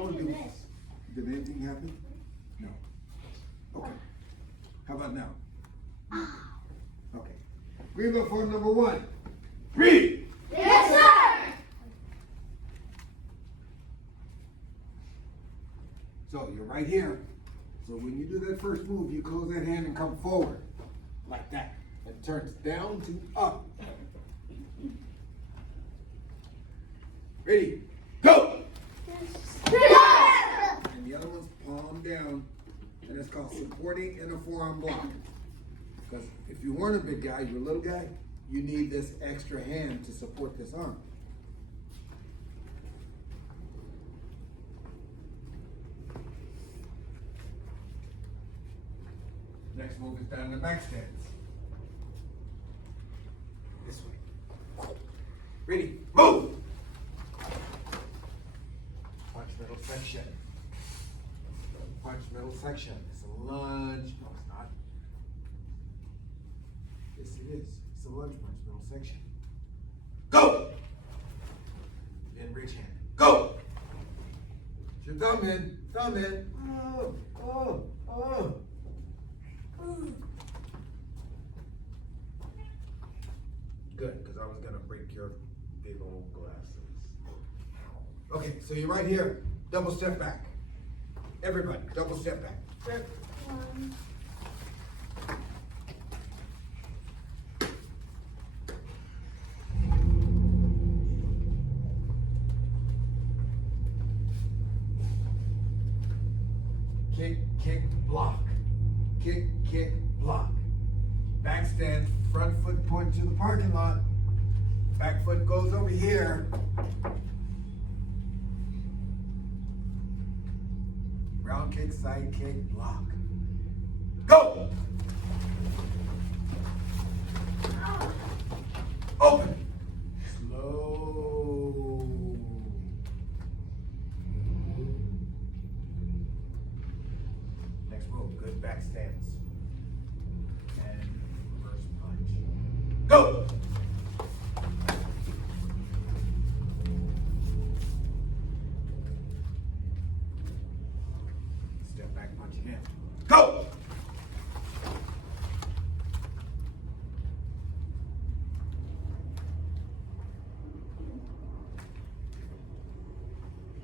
I want to do this. Did anything happen? No. Okay. How about now? Okay. Green Belt Form number 1. Read! Yes, sir! So you're right here. So when you do that first move, you close that hand and come forward. Like that. It turns down to up. Ready? Go! Yes! And the other one's palm down. And it's called supporting in a forearm block. Because if you weren't a big guy, you're a little guy, you need this extra hand to support this arm. Next move is down in the back stance. This way. Ready? Move! Punch middle section. Punch middle section. It's a lunge. No, it's not. Yes, it is. It's a lunge punch middle section. Go! Then reach hand. Go! Put your thumb in. Thumb in. Oh, oh, oh. Good, because I was going to break your big old glasses. Okay, so you're right here. Double step back. Everybody, double step back. Step. 1. Kick, kick, block. Kick, kick, block. Back stance, front foot point to the parking lot. Back foot goes over here. Round kick, side kick, block. Go! Open. Slow. Next move, good back stance. And reverse punch. Go! Step back, punch again. Go!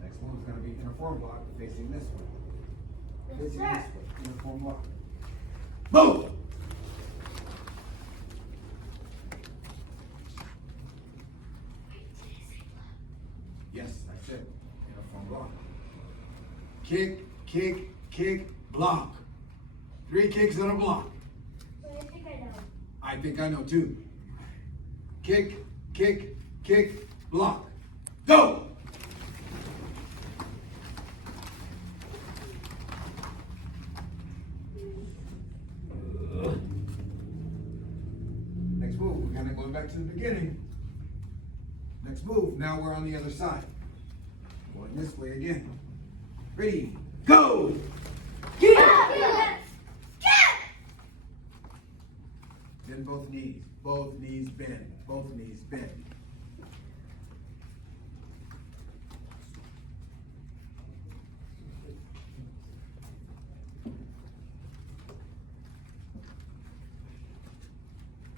Next one is going to be uniform block facing this way. Yes, Facing sir. this way. Uniform block. Move! Yes, that's it. Uniform block. Kick, kick, kick, block. 3 kicks and a block. Wait, I think I know. I think I know too. Kick, kick, kick, block. Go! Next move, we're kind of going back to the beginning. Next move, now we're on the other side. Going this way again. Ready, go! Yes! Bend both knees bend, both knees bend.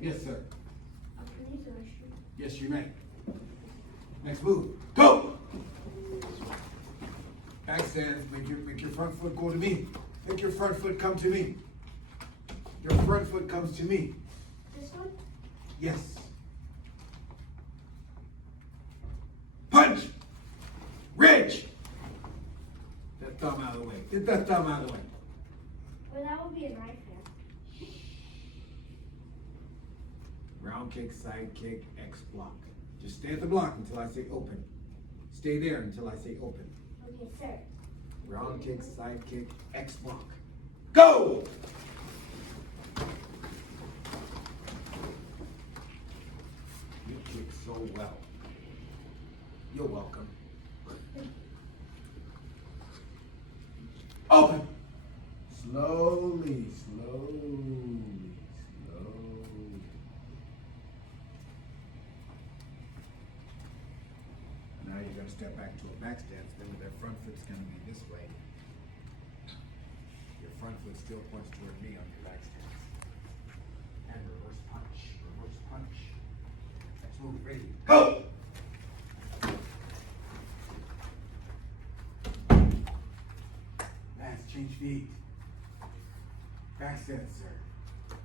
Yes, sir. Yes, you may. Next move, go! Back stance, make your front foot go to me. Make your front foot come to me. Your front foot comes to me. This one? Yes. Punch! Ridge! That thumb out of the way. Get that thumb out of the way. Well, that would be a knife hand. Round kick, side kick, X block. Just stay at the block until I say open. Stay there until I say open. Okay, sir. Round kick, side kick, X block. Go! You kick so well. You're welcome. Open! Slowly, slowly, slowly. Now you're gonna step back to a back stance. Remember that front foot's gonna be this way. Your front foot still points toward me on your back stance. And reverse punch, reverse punch. Next move, ready, go! Nice, change feet. Back stance, sir.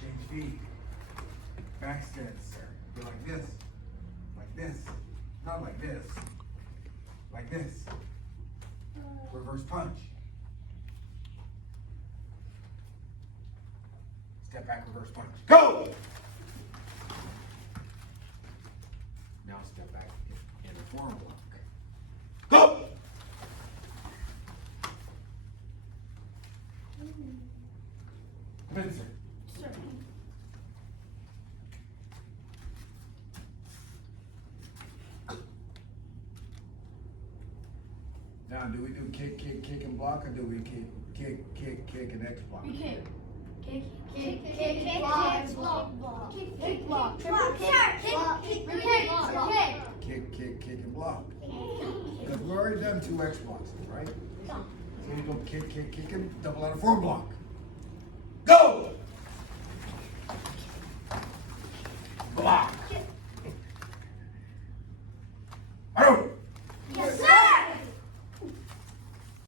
Change feet. Back stance, sir. Go like this. Like this. Not like this. Like this. Reverse punch. Step back, reverse punch. Go! Now step back in a form block. Go! Come in, sir. Sir. Now, do we do kick, kick, kick, and block, or do we kick, kick, kick, kick, and X block? We kick. Kick, Kick, kick, kick, kick, block, kick, block, block. kick, Kick, block. kick, Triple kick, kick, block, kick, kick, kick, block. kick. Kick, kick, kick, and block. Because we've already done 2 X blocks, right? So you go kick, kick, kick, and double out of form block.